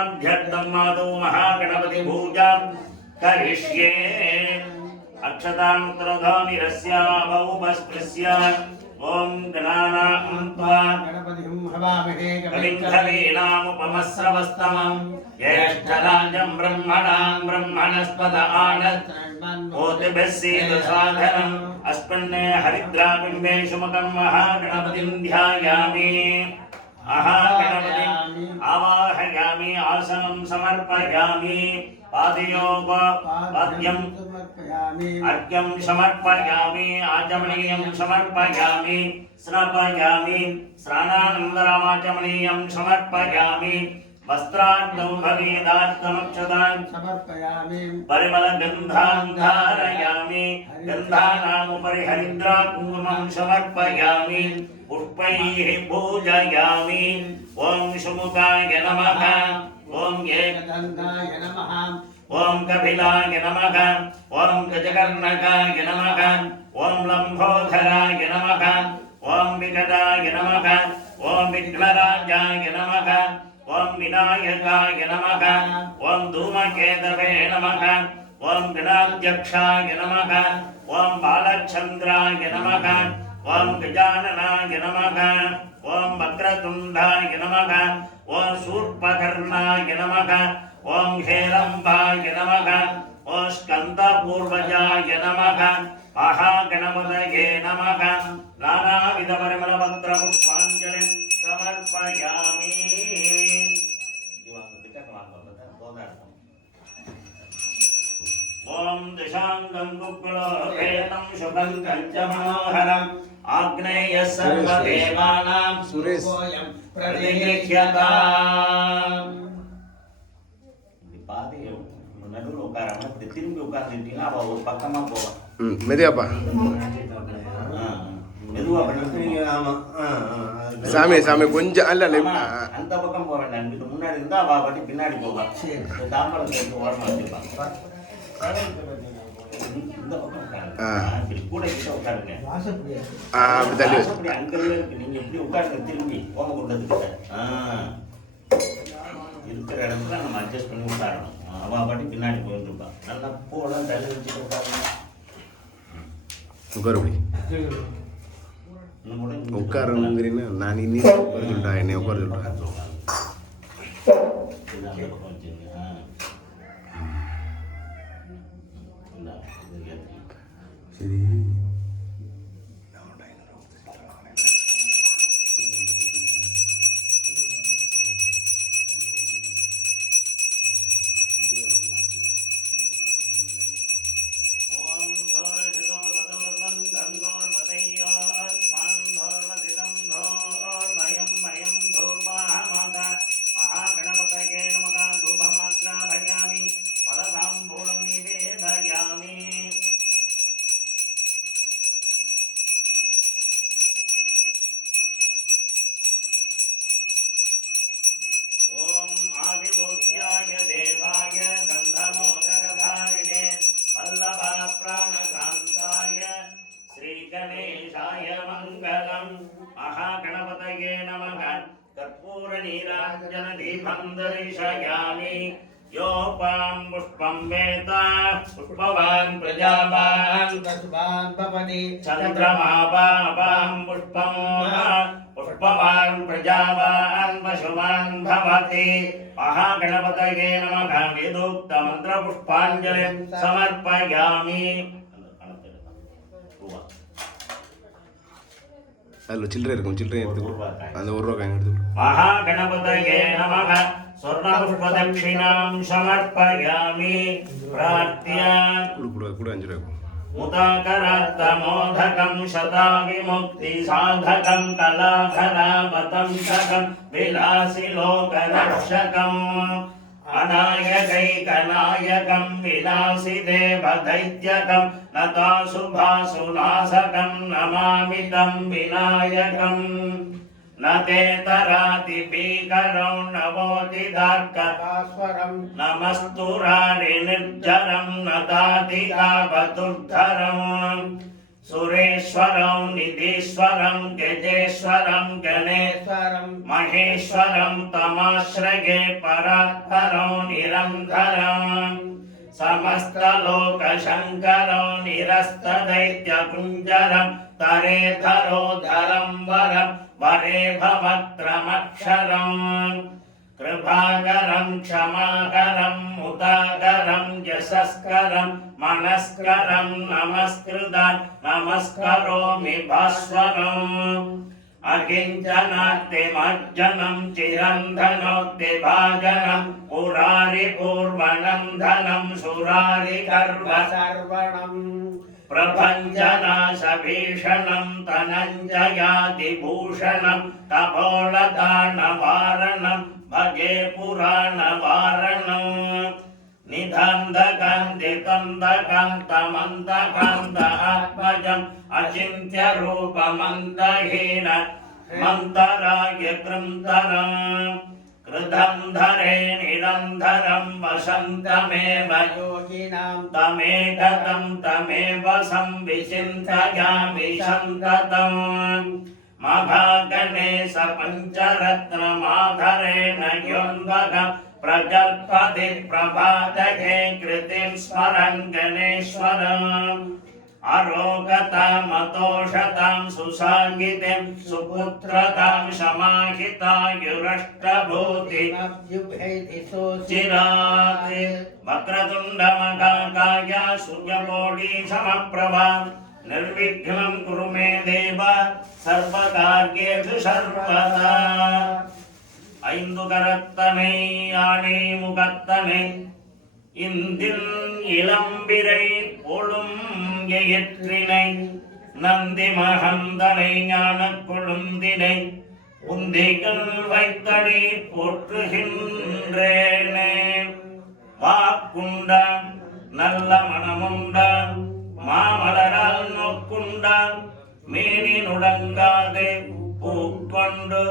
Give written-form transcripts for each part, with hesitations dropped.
दर्शनाभ्यर्थं मादौ महागणपति पूजां करिष्ये अक्षतानुत्तरधानिरस्यावौपस्पृश्य ओम गणानां त्वा गणपतिं हवामहे कविं कवीनामुपमस्रवस्तमं ज्येष्ठराजं ब्रह्मणां ब्रह्मणस्पत आनन्दोतिभिस्सीदसाधनम् अस्मन्ने हरिद्राबिम्बे शुमकं महागणपतिं ध्यायामि महागणपतिम् आवाहयामि आसनं समर्पयामि पादयोगपाद्यम् अर्घ्यं समर्पयामि आचमनीयं समर्पयामि स्नापयामि स्नानानन्तरमाचमनीयं समर्पयामि वस्त्रार्थं भवेदार्थमक्षतां समर्पयामि परिमलगन्धान् धारयामि गन्धानामुपरि हरिद्राकुङ्कुमं समर्पयामि पुष्पैः पूजयामि ॐ सुमुखाय नमः ॐ एकदन्ताय नमः ॐ कपिलाय नमः ॐ गजकर्णकाय नमः ॐ लम्बोदराय नमः ॐ विकटाय नमः ॐ विघ्नराजाय नमः ॐ विनायकाय नमः ॐ धूमकेतवे नमः ॐ गणाध्यक्षाय नमः ॐ बालचन्द्राय नमः ॐ गजाननाय नमः ॐ वक्रतुण्डाय नमः ॐ शूर्पकर्णाय नमः ॐ हेरम्बाय नमः ॐ स्कन्दपूर्वजाय नमः महागणपतये नमः नानाविधपरिमलपत्रपुष्पाञ्जलिं समर्पयामि ॐ दशाङ्गं कुक्कुलोपेतं शुभं कञ्चमनोहरम् आग्नेयः सर्वदेवानां सुरेशोऽयं प्रतिगृह्यताम् நடுவில் உட்காராம இப்படி திரும்பி உட்கார்ந்துட்டீங்கன்னா அவ ஒரு பக்கமா போவா. மெதுவாப்பா மெதுவா பண்ணி ஆமா சாமி சாமி கொஞ்சம் அல்ல அந்த பக்கம் போக வேண்டாம். இதுக்கு முன்னாடி இருந்தா அவ பட்டி பின்னாடி போவா. தாம்பரம் சேர்த்து ஓரமா வச்சிருப்பாங்க. இந்த பக்கம் இப்படி கூட கிட்ட உட்காருங்க. அப்படி தள்ளி அப்படி அங்கேயே இருக்கு. நீங்க இப்படி உட்காருங்க திரும்பி ஓம கொண்டதுக்கிட்ட இருக்கிற இடத்துல நம்ம அட்ஜஸ்ட் பண்ணி உட்காரணும். அவ பாட்டி பின்னாடி போயிட்டு இருப்பான். நல்லா பூவெல்லாம் தள்ளி வச்சுட்டு உட்காருங்க. உட்காருப்படி உட்காருங்கிறீன்னா நான் இன்னும் உட்கார சொல்லிட்டா என்னை உட்கார சொல்லிட்டேன். சரி महागणपतये नमः कर्पूरनीराञ्जनदीपं दर्शयामि योपां पुष्पं वेद पुष्पवान् प्रजावान् तस्मान् भवति चन्द्रमापां पुष्पं पुष्पवान् प्रजावान् पशुवान् भवति महागणपतये नमः वेदोक्तमन्त्रपुष्पाञ्जलिं समर्पयामि அதில் சில்லறை இருக்கும் சில்லறை எடுத்துக்கோ அந்த ஒரு ரூபா காயின் எடுத்துக்கோ महागणपतये नमः स्वर्णपुष्पदक्षिणां समर्पयामि प्रार्थ्य கூட 5 ரூபா मुदाकरात्तमोदकं शताविमुक्तिसाधकं कलाधरावतंसकं विलासिलोकरक्षकम् अनायकैकनायकं विलासिदेवदैत्यकं नताशुभासुनाशकं नमामि तं विनायकम् न ते तरातिभीकरं नवोदिदार्कभास्वरं नमस्तुरारिनिर्जरं नतातिकावतुर्धरं सुरेश्वरं निधीश्वरं गजेश्वरं गणेश्वरं महेश्वरं तमाश्रये परात्परं निरंधरं समस्तलोकशङ्करं निरस्तदैत्यकुञ्जरं तरेधरोधरं वरं वरे भवत्रमक्षरम् कृपाकरं क्षमाकरं मुदाकरं यशस्करं मनस्करं नमस्कृतं नमस्करोमि भास्वरम् अकिञ्चनात्तिमज्जनं चिरन्धनोत्तिभाजनं पुरारिपूर्वनन्दनं सुरारिगर्वसर्वणम् प्रभञ्जनाशभीषणं धनञ्जयादिभूषणं तपोलदानवारणं भजे पुराणवारणम् निधन्दकान्तितन्दकान्तमन्दकान्तआत्मजम् अचिन्त्यरूपमन्दहीन मन्तराय कृन्तरम् कृधन्धरे निरन्धरं वसन्तमेव योगिनां तमेकतं तमेव संविचिन्तयामि सन्ततम् महागणेश पञ्चरत्नमाधरेण योन्वगं प्रजल्पति प्रभातके कृतिं स्मरन् गणेश्वरम् अरोगतामतोषतां सुसाङ्गितिं सुपुत्रतां समाहितायुरष्टभूतिमभ्युभेदितोचिरात् वक्रतुण्डमहाकाय सूर्यकोटि समप्रभा निर्विघ्नं कुरु मे देव सर्वकार्येषु सर्वदा ஐந்து கரத்தனை யானை முகத்தனை இந்தின் இளம்பிரை பொழும் எயிற்றினை நந்தி மகந்தனை ஞான கொழுந்தினை உந்திகள் வைத்தடி போற்றுகின்றேனே வாக்குண்டான் நல்ல மனமுண்டான் மாமலரால் நோக்குண்டான் மேனி நுடங்காதே பூக்கொண்டு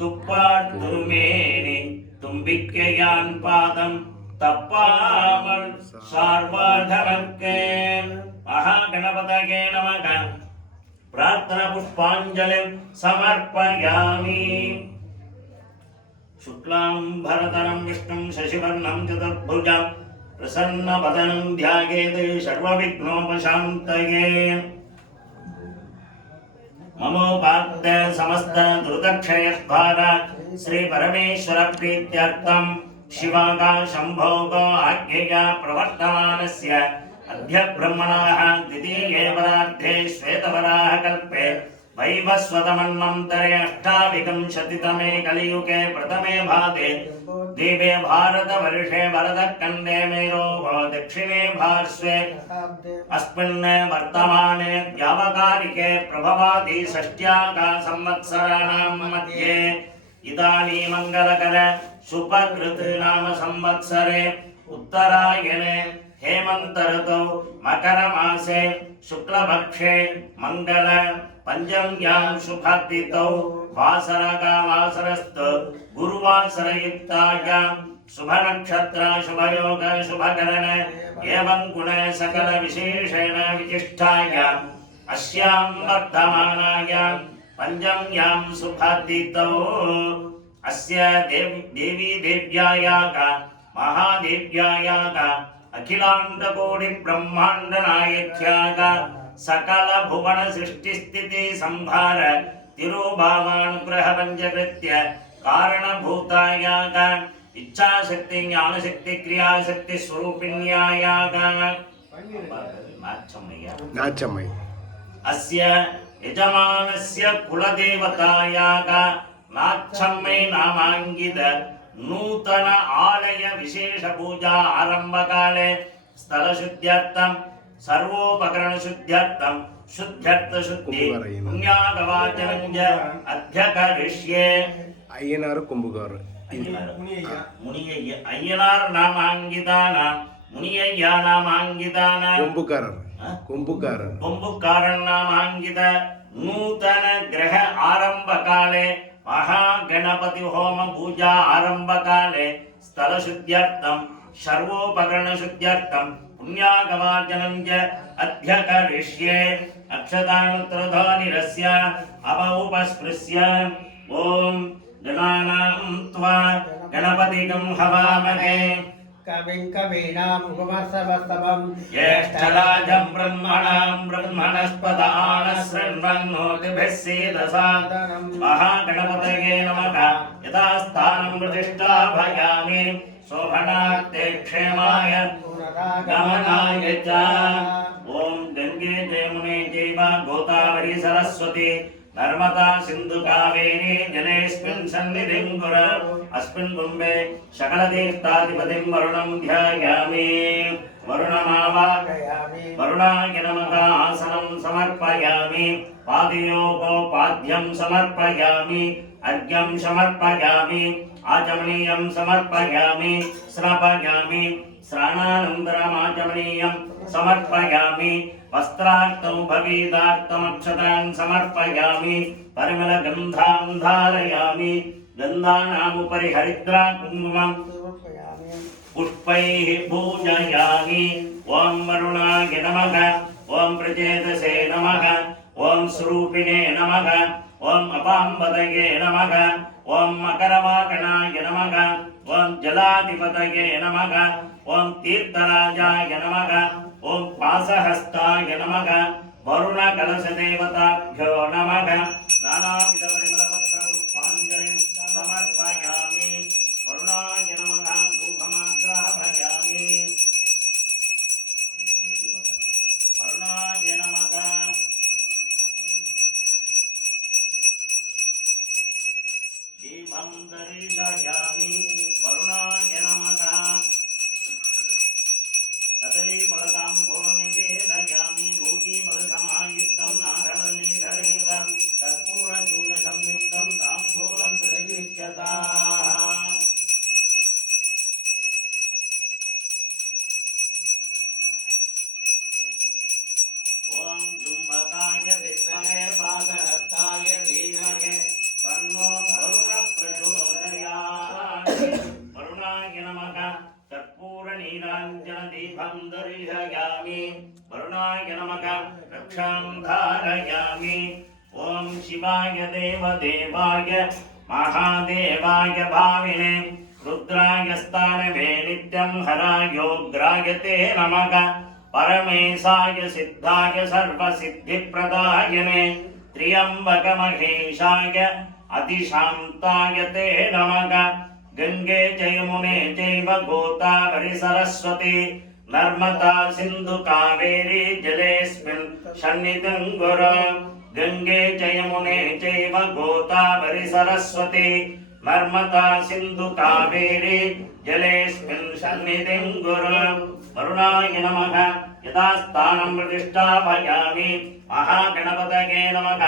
துப்பாட்டு மேனி தும்பிக்கையான் பாதம் தப்பாமல் சார்வாதமர்க்கே மகாகணபதயே நமக பிரார்த்தன புஷ்பாஞ்சலிம் சமர்ப்பயாமி சுக்லாம் பரதரம் விஷ்ணும் சசிவர்ணம் சதுர்புஜம் பிரசன்னவதனம் த்யாயேத் சர்வவிக்னோபசாந்தயே ममोपाद्य समस्त दुर्दक्षयद्वारा श्री परमेश्वर प्रीत्यर्थं शिवागा शंभोगो आज्ञया प्रवर्तमानस्य अद्य ब्रह्मणाः द्वितीये परार्धे श्वेतवराह कल्पे वैवस्वतमन्वन्तरे अष्टाविंशतितमे कलियुगे प्रथमे भागे दिवे भारतवर्षे भरतखण्डे मेरोः दक्षिणे पार्श्वे अस्मिन् वर्तमाने व्यावहारिके प्रभवादि षष्ट्याः संवत्सराणां मध्ये इदानीं मङ्गलकर शुभकृत् नाम संवत्सरे उत्तरायणे हेमंत ऋतौ मकरमासे शुक्लपक्षे मंगल पंचम्यां शुभतिथौ वासरस्तु गुरुवासरयुक्तायां शुभनक्षत्र शुभयोग शुभकरण एवं गुण सकल विशेषेण विशिष्टायाम् अस्यां वर्धमानायां पंचम्यां शुभतिथौ अस्य देवी देव्यायाः महादेव्यायाः अखिलांडकोटि ब्रह्मांड नायक्याग सकल भुवन सृष्टि स्थिति संहार तिरुभावानुग्रह पंचकृत्य कारणभूतायाग इच्छाशक्ति ज्ञानशक्ति क्रियाशक्ति स्वरूपिण्यायाग नाचमय्य अस्य यजमानस्य कुलदेवतायाग नाचम्मै नामाङ्कित नूतन आलय विशेष पूजा आरंभ काले स्थल शुद्ध्यर्थं सर्वोपकरण शुद्ध्यर्थं शुद्ध्यर्थ शुद्धि पुण्यागवाचनञ्च अध्यकरिष्ये अय्यनार कुंभगार मुनिय्य अय्यनार नामाङ्कितानां मुनिय्य नामाङ्कितानां कुंभकारं नामाङ्कित नूतन ग्रह आरंभ काले महागणपति होम पूजा आरंभ काले स्थल शुद्ध्यर्थं सर्वोपकरण शुद्ध्यर्थं पुण्यागवाचनं च अध्यकरिष्ये अक्षतानुत्रधोनिरस्य अपौपस्पृश्य ॐ गणानां त्वा गणपतिगं हवामहे कविं कवीनाम् उपमस्तवस्तवम् ज्येष्ठराजं ब्रह्मणां ब्रह्मणस्पदानशृण्वन्नोतिभिः सीदसादनं महागणपतये नमः यथा स्थानं प्रतिष्ठापयामि शोभनार्थे क्षेमाय गमनाय च ॐ गंगे जयमुने चैव गोदावरी सरस्वती नर्मदा सिंधु कावेरी जलेस्मिन् सन्निधिं कुरु अस्मिन् कुम्भे सकलतीर्थाधिपतिं वरुणं ध्यायामि वरुणाय नमः आसनं समर्पयामि पादयोगोपाद्यं समर्पयामि अर्घ्यं समर्पयामि आचमनीयं समर्पयामि स्नापयामि स्नानानन्तरमाचमनीयं समर्पयामि वस्त्रार्थं भगीदार्थमक्षतान् समर्पयामि परिमलगन्धां धारयामि गन्धानामुपरि हरिद्रा कुङ्कुमं पुष्पैः पूजयामि ॐ वरुणाय नमः ॐ प्रचेतसे नमः ॐ स्वरूपिणे नमः ॐ अपाम्बदये नमः ॐ मकरवाकणाय नमः ॐ जलाधिपतये नमः ॐ तीर्थराजाय नमः ॐ पाशहस्ताय नमः वरुणकलशदेवताभ्यो नमः नानाविधपरिमलपत्रपुष्पाञ्जलिं समर्पयामि वरुणाय नमः धूपमाग्रापयामि वरुणाय नमः दीपं दर्शयामि वरुणाय नमः कदलीफलताम्बूलनिवेदयामि भूतिफलसमायुक्तं नारवल्लीधरयुतं कर्पूरचूर्णसंयुक्तं ताम्बूलं प्रतिगृह्यताः ॐ चुम्बकाय विद्महे वासहस्ताय धीमहि तन्नो वरुणः प्रचोदयात् वरुणाय नमः कर्पूरनीराञ्जनदीपं दर्शयामि वरुणाय नमः रक्षां धारयामि ॐ शिवाय देवदेवाय महादेवाय भाविने रुद्राय स्थानवे नित्यं हरायोग्राय ते नमः परमेशाय सिद्धाय सर्वसिद्धिप्रदायने त्र्यम्बकमहेशाय अतिशान्ताय ते नमः गंगे जयमुने चैव गोदावरी सरस्वती नर्मदा सिंधु कावेरी जलेस्मिन् सन्निधिं कुरु गंगे जयमुने चैव गोदावरी सरस्वती नर्मदा सिंधु कावेरी जलेस्मिन् सन्निधिं कुरु वरुणाय नमः यथा स्थानं प्रतिष्ठापयामि महागणपतये नमः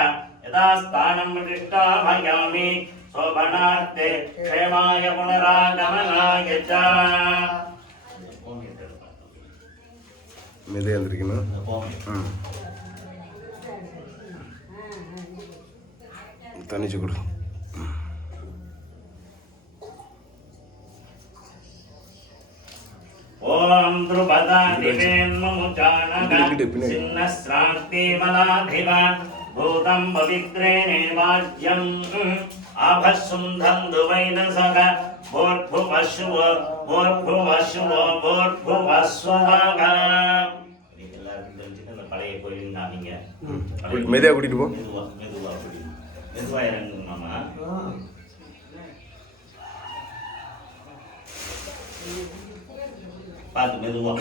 यथा स्थानं प्रतिष्ठापयामि शोभनार्थे क्षेमाय पुनरागमनाय च మీదే అందరికీనా తనిచుకుడు ఓం ధ్రుపదాదివేన్మముచానగ సిన్నస్రాంతివలాధివ భూతం పవిత్రేణేవాజ్యం ఆభస్సుంధందు వైనసగ భూర్భువశ్వ భూర్భువశ్వ భూర్భువస్వగ எல்லாருக்கும் தெரிஞ்சுக்க அந்த பழைய கோயில் தான் நீங்க மெதுவா கூட்டிட்டு போ மெதுவா இறங்குங்க மாமா பார்த்து மெதுவா